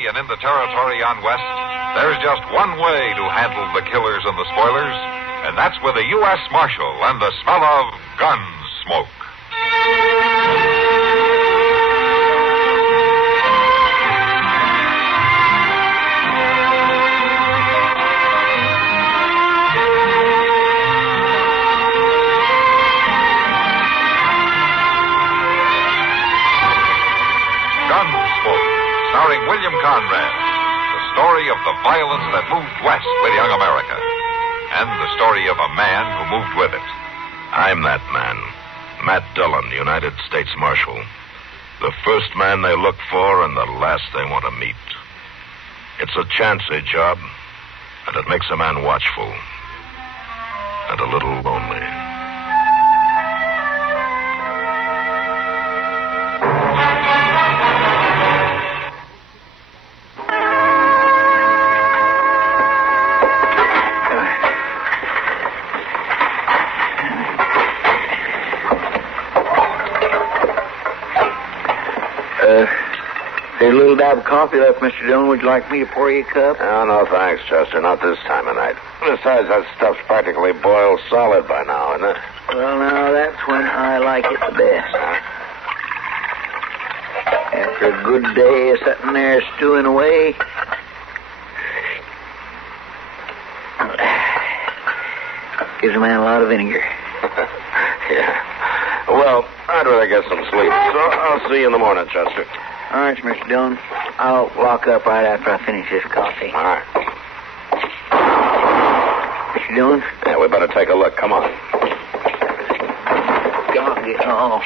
territory and in the territory on West, there's just one way to handle the killers and the spoilers, and that's with a U.S. Marshal and the smell of Gunsmoke. Gunsmoke, starring William Conrad. The story of the violence that moved west with young America. And the story of a man who moved with it. I'm that man. Matt Dillon, United States Marshal. The first man they look for and the last they want to meet. It's a chancy job, and it makes a man watchful. And a little lonely. There's a little dab of coffee left, Mr. Dillon. Would you like me to pour you a cup? Oh, no, thanks, Chester. Not this time of night. Besides, that stuff's practically boiled solid by now, isn't it? Well, now, that's when I like it the best. After a good day of sitting there stewing away, gives a man a lot of vinegar. Yeah. Well, I'd rather get some sleep, so I'll see you in the morning, Chester. All right, Mr. Dillon. I'll lock up right after I finish this coffee. All right. Mr. Dillon? Yeah, we better take a look. Come on. Oh.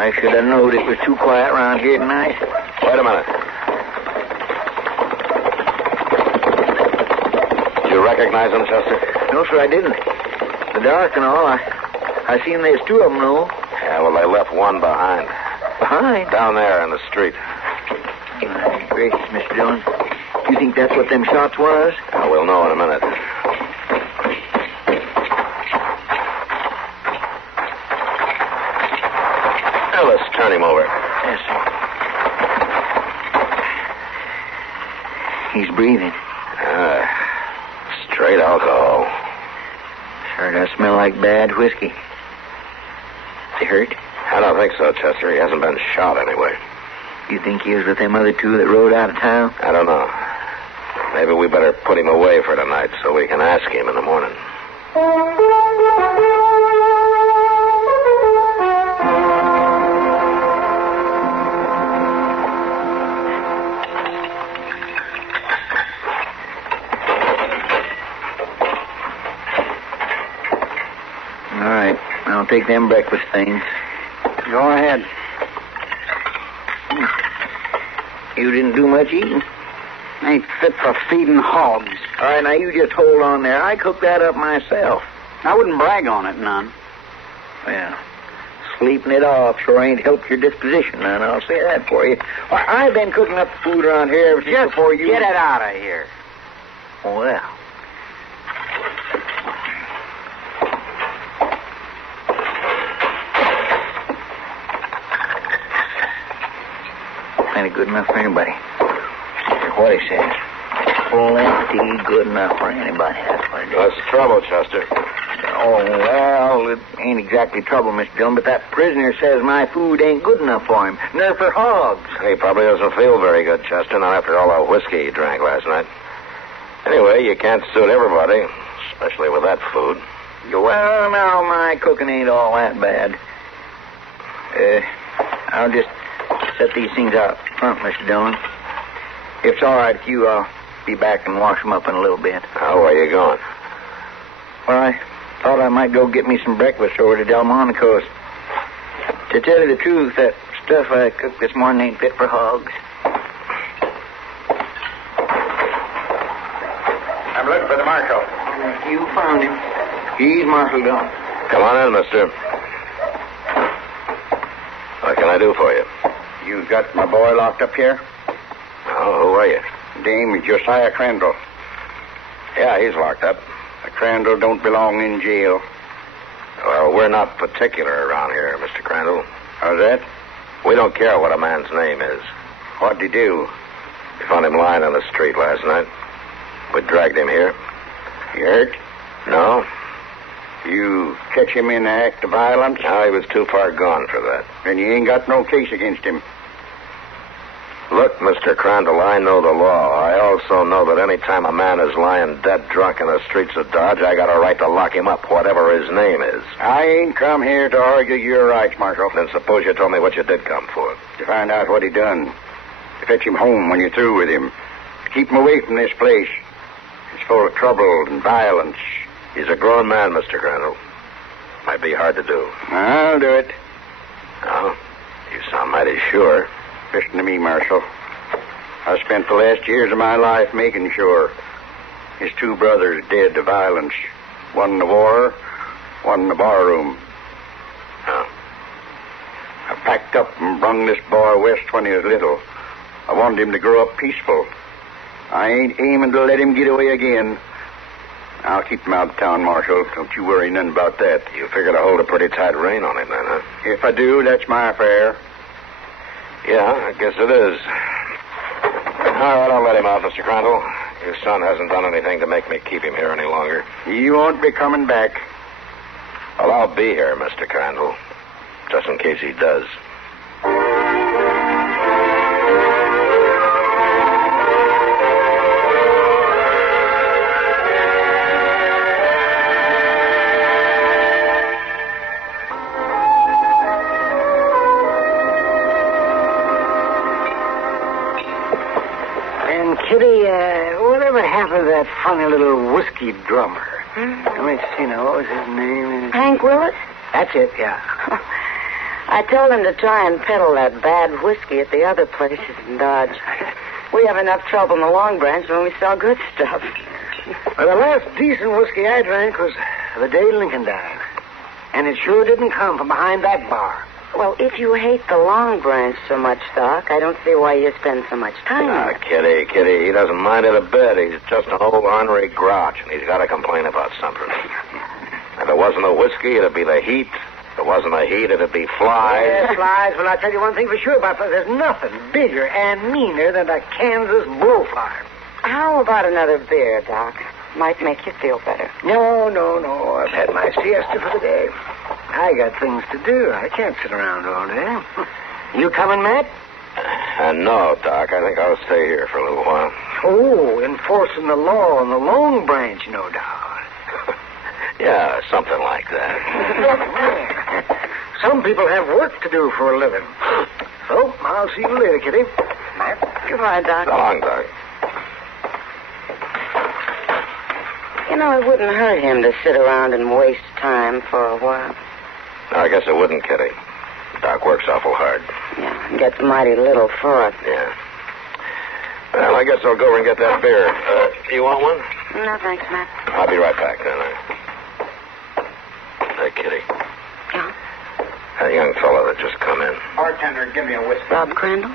I should have known it was too quiet around here tonight. Wait a minute. Did you recognize them, Chester? No, sir, I didn't. The dark and all, I seen there's two of them, though. Yeah, well, they left one behind. Behind? Down there in the street. Gracious, Mr. Dillon. You think that's what them shots was? Yeah, we'll know in a minute. Now, let's turn him over. Yes, sir. He's breathing. Straight alcohol. Sure does smell like bad whiskey. Is he hurt? I don't think so, Chester. He hasn't been shot anyway. You think he was with them other two that rode out of town? I don't know. Maybe we better put him away for tonight so we can ask him in the morning. All right. I'll take them breakfast things. Go ahead. You didn't do much eating. Ain't fit for feeding hogs. All right, now you just hold on there. I cooked that up myself. I wouldn't brag on it none. Well, sleeping it off sure ain't helped your disposition none, I'll say that for you. Well, I've been cooking up the food around here ever since Just before you... get it out of here. Well... Ain't good enough for anybody. What he says. Plenty good enough for anybody. That's what it is. What's the trouble, Chester? Oh, well, it ain't exactly trouble, Mr. Dillon, but that prisoner says my food ain't good enough for him. Nor for hogs. He probably doesn't feel very good, Chester, not after all that whiskey he drank last night. Anyway, you can't suit everybody, especially with that food. Well, now, my cooking ain't all that bad. I'll just set these things out front, Mr. Dillon. If it's all right with you, I'll be back and wash them up in a little bit. Oh, where you going? Well, I thought I might go get me some breakfast over to Delmonico's. To tell you the truth, that stuff I cooked this morning ain't fit for hogs. I'm looking for the Marshal. You found him. He's Marshal Dillon. Come on in, mister. What can I do for you? You got my boy locked up here? Oh, who are you? Name is Josiah Crandall. Yeah, he's locked up. Crandall don't belong in jail. Well, we're not particular around here, Mr. Crandall. How's that? We don't care what a man's name is. What'd he do? We found him lying on the street last night. We dragged him here. He hurt? No? You catch him in an act of violence? No, he was too far gone for that. Then you ain't got no case against him. Look, Mr. Crandall, I know the law. I also know that any time a man is lying dead drunk in the streets of Dodge, I got a right to lock him up, whatever his name is. I ain't come here to argue your rights, Marshal. Then suppose you told me what you did come for. To find out what he done. To fetch him home when you're through with him. To keep him away from this place. It's full of trouble and violence. He's a grown man, Mr. Crandall. Might be hard to do. I'll do it. Oh, you sound mighty sure. Listen to me, Marshal. I spent the last years of my life making sure. His two brothers dead to violence. One in the war, one in the barroom. Oh. I packed up and brung this boy west when he was little. I wanted him to grow up peaceful. I ain't aiming to let him get away again. I'll keep him out of town, Marshal. Don't you worry none about that. You figure to hold a pretty tight rein on him then, huh? If I do, that's my affair. Yeah, I guess it is. All right, I'll let him out, Mr. Crandall. Your son hasn't done anything to make me keep him here any longer. He won't be coming back. Well, I'll be here, Mr. Crandall, just in case he does. Kitty, whatever happened to that funny little whiskey drummer? Let me see now. What was his name? Hank Willis? That's it, yeah. I told him to try and peddle that bad whiskey at the other places in Dodge. We have enough trouble in the Long Branch when we sell good stuff. Well, the last decent whiskey I drank was the day Lincoln died. And it sure didn't come from behind that bar. Well, if you hate the Long Branch so much, Doc, I don't see why you spend so much time Ah, there. Kitty, he doesn't mind it a bit. He's just an old ornery grouch, and he's got to complain about something. If it wasn't the whiskey, it'd be the heat. If it wasn't the heat, it'd be flies. Yeah, flies. Well, I'll tell you one thing for sure about flies. There's nothing bigger and meaner than a Kansas blowfly. How about another beer, Doc? Might make you feel better. No. I've had my siesta for the day. I got things to do. I can't sit around all day. You coming, Matt? No, Doc. I think I'll stay here for a little while. Oh, enforcing the law on the Long Branch, no doubt. Yeah, something like that. Some people have work to do for a living. So, I'll see you later, Kitty. Matt? Goodbye, Doc. So long, Doc. You know, it wouldn't hurt him to sit around and waste time for a while. No, I guess it wouldn't, Kitty. Doc works awful hard. Yeah, and gets mighty little for it. Yeah. Well, I guess I'll go over and get that beer. You want one? No, thanks, Matt. I'll be right back, then. Hey, Kitty. Yeah? That young fellow that just come in. Bartender, give me a whiskey. Rob Crandall?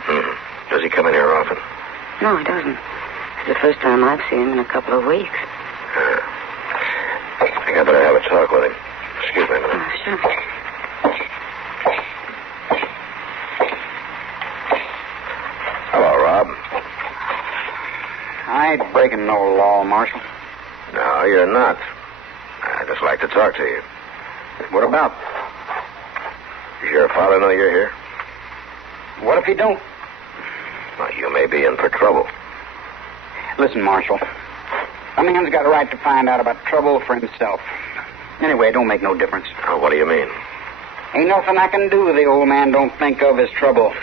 Does he come in here often? No, he doesn't. It's the first time I've seen him in a couple of weeks. I think I better have a talk with him. Excuse me a minute. Oh, sure. Hello, Rob. I ain't breaking no law, Marshal. No, you're not. I'd just like to talk to you. What about? Does your father know you're here? What if he don't? Well, you may be in for trouble. Listen, Marshal. A man's got a right to find out about trouble for himself. Anyway, it don't make no difference. Oh, what do you mean? Ain't nothing I can do the old man don't think of as trouble.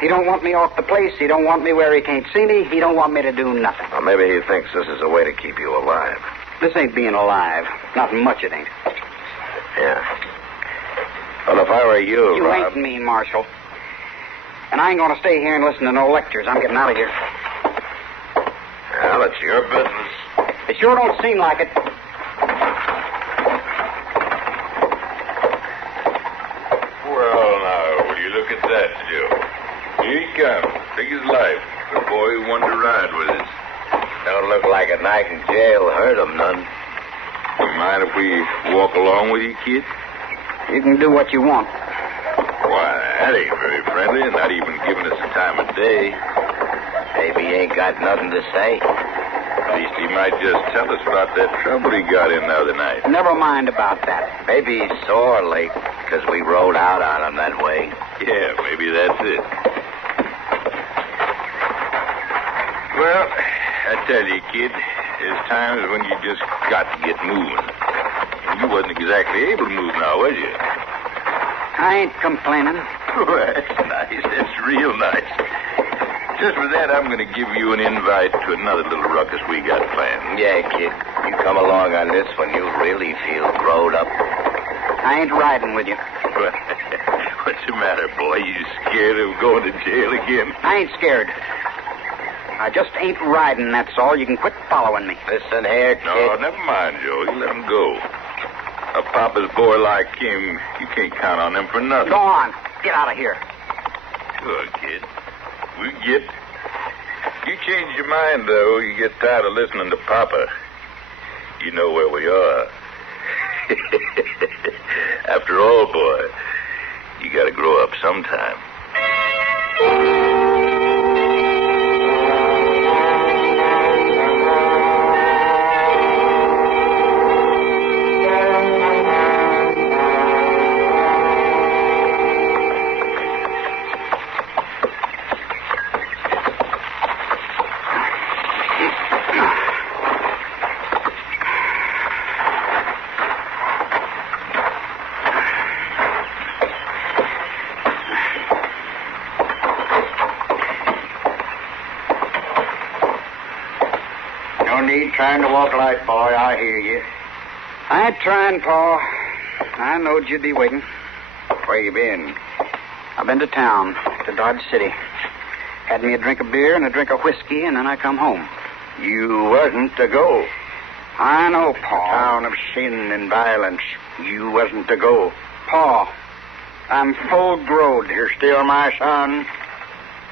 He don't want me off the place. He don't want me where he can't see me. He don't want me to do nothing. Well, maybe he thinks this is a way to keep you alive. This ain't being alive. Not much it ain't. Yeah. Well, if I were you, You Rob... ain't mean, Marshal. And I ain't going to stay here and listen to no lectures. I'm getting out of here. Well, it's your business. It sure don't seem like it. Well, now, will you look at that, Joe? Here he comes, big as life. The boy who wanted to ride with us. Don't look like a night in jail hurt him none. You mind if we walk along with you, kid? You can do what you want. Why, that ain't very friendly, not even giving us the time of day. Maybe he ain't got nothing to say. At least he might just tell us about that trouble he got in the other night. Never mind about that. Maybe he's sore late because we rode out on him that way. Yeah, maybe that's it. Well, I tell you, kid, there's times when you just got to get moving. And you wasn't exactly able to move now, was you? I ain't complaining. Well, that's nice. That's real nice. Just for that, I'm going to give you an invite to another little ruckus we got planned. Yeah, kid. You come along on this when you really feel growed up. I ain't riding with you. What's the matter, boy? You scared of going to jail again? I ain't scared. I just ain't riding, that's all. You can quit following me. Listen here, kid. No, never mind, Joe. You let him go. A papa's boy like him, you can't count on him for nothing. Go on. Get out of here. Sure, kid. We get. You change your mind, though. You get tired of listening to Papa. You know where we are. After all, boy, you gotta grow up sometime. Trying to walk light, boy. I hear you. I ain't trying, Pa. I knowed you'd be waiting. Where you been? I've been to town, to Dodge City. Had me a drink of beer and a drink of whiskey, and then I come home. You wasn't to go. I know, Pa. Town of sin and violence. You wasn't to go. Pa, I'm full growed. You're still my son.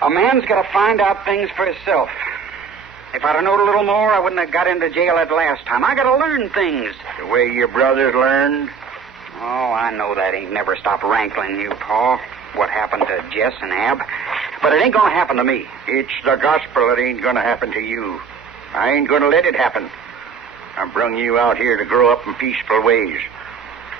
A man's got to find out things for himself. If I'd have known a little more, I wouldn't have got into jail that last time. I got to learn things. The way your brothers learned? Oh, I know that ain't never stopped rankling you, Pa. What happened to Jess and Ab. But it ain't going to happen to me. It's the gospel that ain't going to happen to you. I ain't going to let it happen. I brung you out here to grow up in peaceful ways.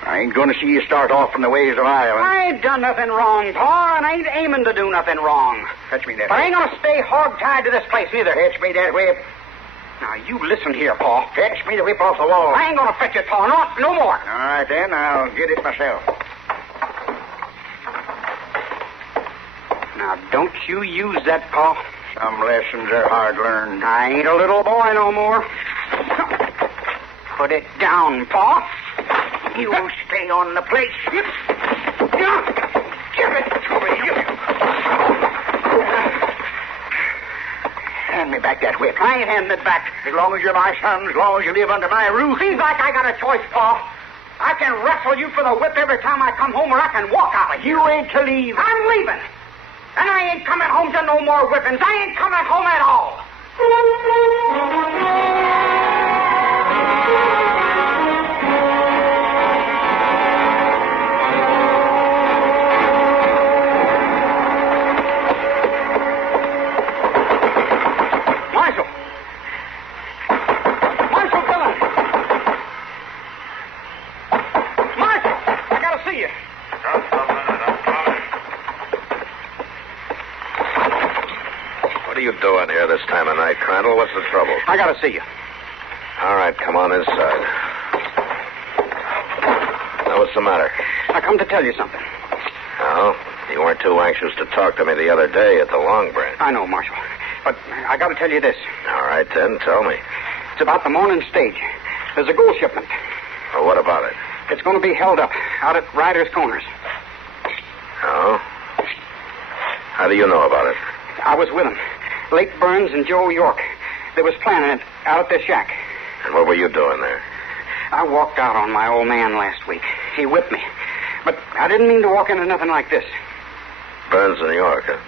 I ain't going to see you start off in the ways of violence. I ain't done nothing wrong, Pa, and I ain't aiming to do nothing wrong. Fetch me that But whip. I ain't going to stay hog-tied to this place, neither. Fetch me that whip. Now, you listen here, Pa. Fetch me the whip off the wall. I ain't going to fetch it, Pa. No more. All right, then. I'll get it myself. Now, don't you use that, Pa. Some lessons are hard learned. I ain't a little boy no more. Put it down, Pa. You stay on the place. Give it to me. Hand me back that whip. I ain't handing it back. As long as you're my son, as long as you live under my roof. Seems like I got a choice, Pa. I can wrestle you for the whip every time I come home, or I can walk out of here. You ain't to leave. I'm leaving. And I ain't coming home to no more whippings. I ain't coming home at all. Marshal Dillon. Marshal, I gotta see you. Just a minute, I'm coming. What are you doing here this time of night, Crandall? What's the trouble? I gotta see you. All right, come on inside. Now, what's the matter? I come to tell you something. Oh, you weren't too anxious to talk to me the other day at the Long Branch. I know, Marshal. But I gotta tell you this. All right, then, tell me. It's about the morning stage. There's a gold shipment. Well, what about it? It's going to be held up out at Ryder's Corners. Oh? How do you know about it? I was with them. Lake Burns and Joe York. They was planning it out at their shack. And what were you doing there? I walked out on my old man last week. He whipped me. But I didn't mean to walk into nothing like this. Burns in New York, huh?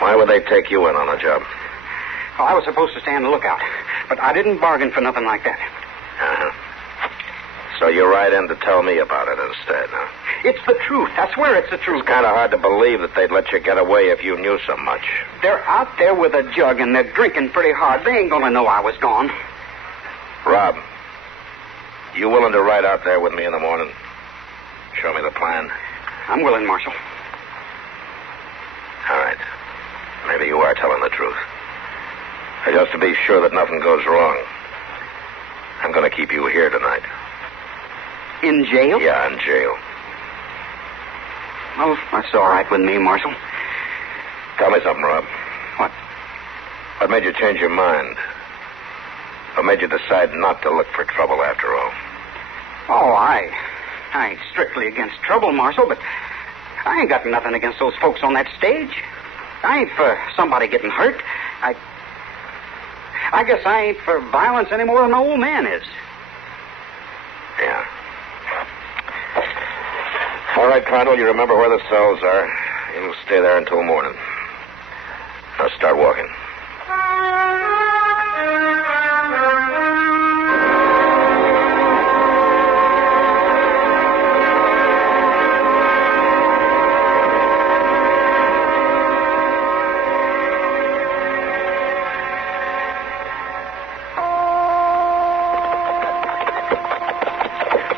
Why would they take you in on a job? Well, I was supposed to stay on the lookout. But I didn't bargain for nothing like that. Uh-huh. So you ride in to tell me about it instead, huh? It's the truth. I swear it's the truth. It's kind of hard to believe that they'd let you get away if you knew so much. They're out there with a jug, and they're drinking pretty hard. They ain't gonna know I was gone. Rob, you willing to ride out there with me in the morning? Show me the plan. I'm willing, Marshal. All right. Maybe you are telling the truth. But just to be sure that nothing goes wrong, I'm going to keep you here tonight. In jail? Yeah, in jail. Well, that's all right with me, Marshal. Tell me something, Rob. What? What made you change your mind? What made you decide not to look for trouble after all? Oh, I ain't strictly against trouble, Marshal, but I ain't got nothing against those folks on that stage. I ain't for somebody getting hurt. I guess I ain't for violence any more than my old man is. Yeah. All right, Crandall, you remember where the cells are. You'll stay there until morning. Now start walking.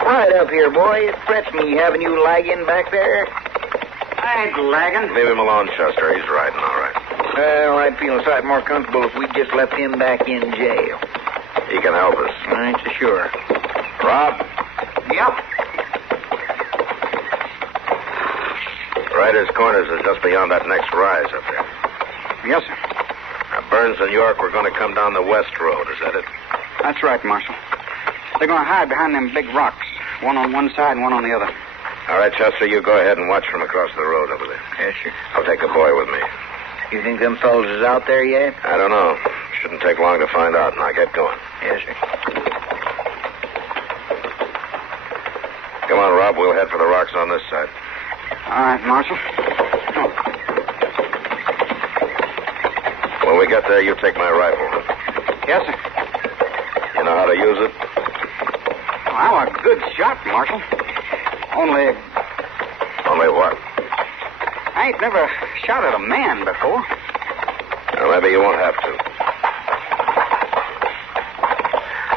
Right up here, boy. It frets me having you lagging back there. I ain't lagging. Leave him alone, Chester. He's riding all right. Well, I'd feel a sight more comfortable if we just left him back in jail. He can help us. I ain't so sure. Rob, Yep. Ryder's Corners is just beyond that next rise up there. Yes, sir. Now, Burns and York, we're going to come down the west road. Is that it? That's right, Marshal. They're going to hide behind them big rocks. One on one side and one on the other. All right, Chester, you go ahead and watch from across the road over there. Yes, sir. I'll take the boy with me. You think them fellows is out there yet? I don't know. Shouldn't take long to find out. Now get going. Yes, sir. Come on, Rob. We'll head for the rocks on this side. All right, Marshal. When we get there, you take my rifle. Yes, sir. You know how to use it? Well, I'm a good shot, Marshal. Only what? I ain't never shot at a man before. Well, maybe you won't have to.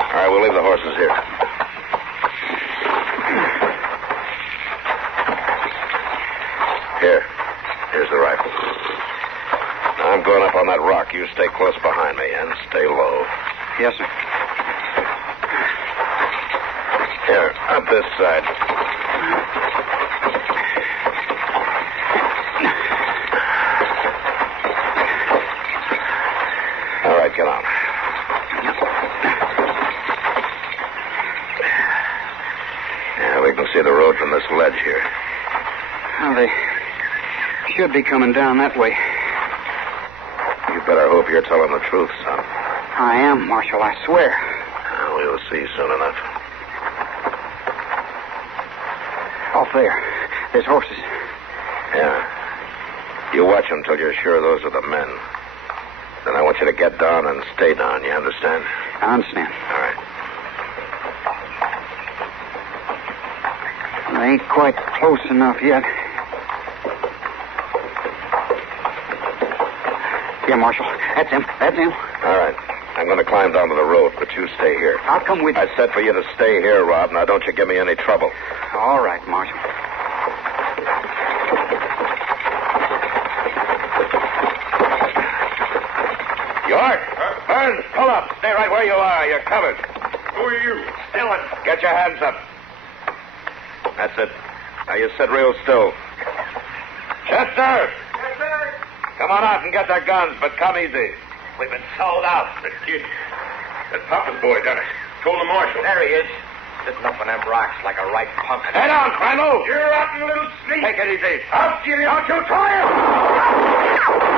All right, we'll leave the horses here. Here's the rifle. Now, I'm going up on that rock. You stay close behind me and stay low. Yes, sir. Here, up this side. All right, get on. Yeah, we can see the road from this ledge here. Well, they should be coming down that way. You better hope you're telling the truth, son. I am, Marshal, I swear. Well, we'll see soon enough. Off there. There's horses. Yeah. You watch them till you're sure those are the men. Then I want you to get down and stay down, you understand? I understand. All right. They ain't quite close enough yet. Yeah, Marshal. That's him. That's him. All right. I'm going to climb down to the road, but you stay here. I'll come with you. I said for you to stay here, Rob. Now, don't you give me any trouble. All right, Marshal. York! Burns, pull up. Stay right where you are. You're covered. Who are you? Dillon, get your hands up. That's it. Now, you sit real still. Chester! Yes, sir. Come on out and get their guns, but come easy. We've been sold out. The kid. That Papa's boy done it. Told the marshal. There he is. Sitting up on them rocks like a right punk. Head on, Crandall. You rotten little sneak. Take it easy. I'll get him. Don't you try it.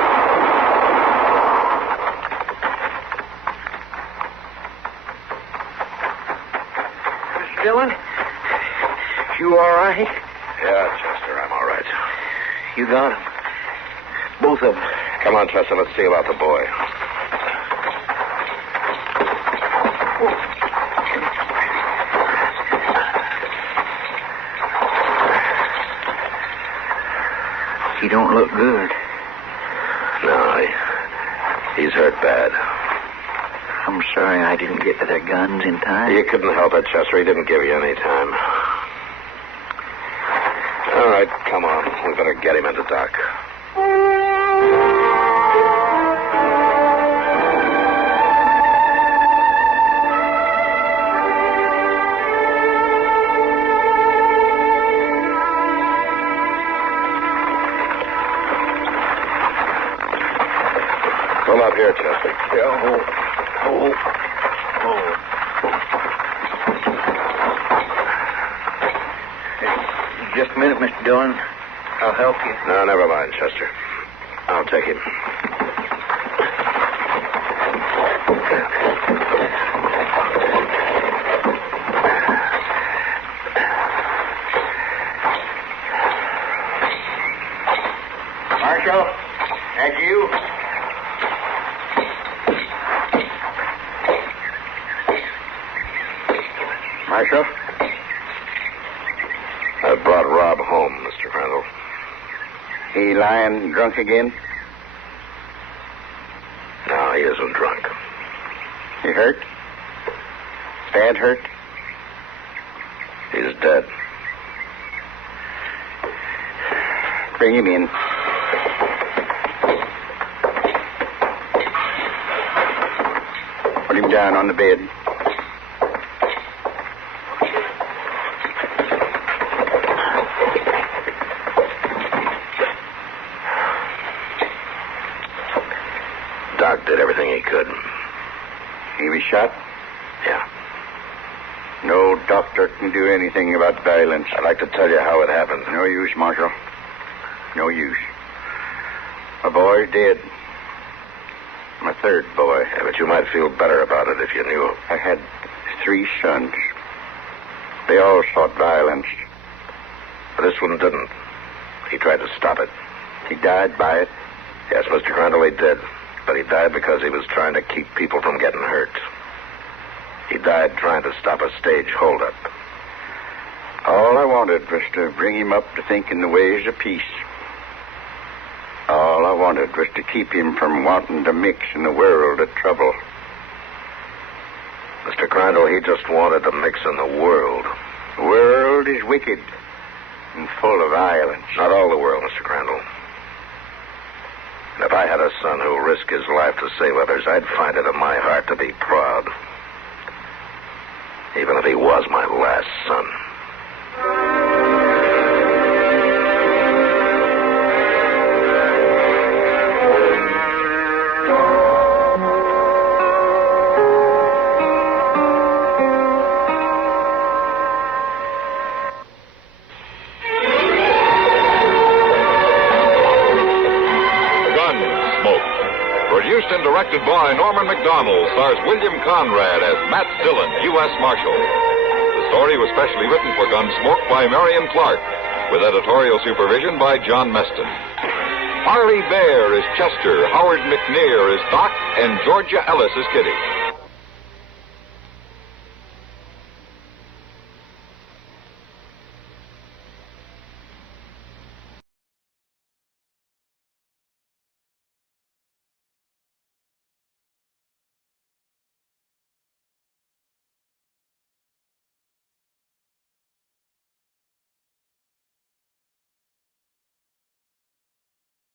Mr. Dillon? You all right? Yeah, Chester, I'm all right. You got them. Both of them. Come on, Chester, let's see about the boy. don't look good. No, he's hurt bad. I'm sorry I didn't get to their guns in time. You couldn't help it, Chester. He didn't give you any time. All right, come on. We better get him into dock. Come up here, Chester. Just a minute, Mr. Dillon. I'll help you. No, never mind, Chester. I'll take him. Marshal, that you? Marshal? I brought Rob home, Mr. Crandall. He lying drunk again? No, he isn't drunk. He hurt? Bad hurt? He's dead. Bring him in. Put him down on the bed. Doc did everything he could. He was shot? Yeah. No doctor can do anything about violence. I'd like to tell you how it happened. No use, Marshal. No use. My boy's dead. My third boy. Yeah, but you might feel better about it if you knew. I had 3 sons. They all sought violence. But this one didn't. He tried to stop it. He died by it. Yes, Mr. Crandall, he did. But he died because he was trying to keep people from getting hurt. He died trying to stop a stage holdup. All I wanted was to bring him up to think in the ways of peace. All I wanted was to keep him from wanting to mix in the world of trouble. Mr. Crandall, he just wanted to mix in the world. The world is wicked and full of violence. Not all the world, Mr. Crandall. And if I had a son who risked his life to save others, I'd find it in my heart to be proud. Even if he was my last son. Produced and directed by Norman Macdonnell, stars William Conrad as Matt Dillon, U.S. Marshal. The story was specially written for Gunsmoke by Marion Clark, with editorial supervision by John Meston. Harley Bear is Chester, Howard McNear is Doc, and Georgia Ellis is Kitty.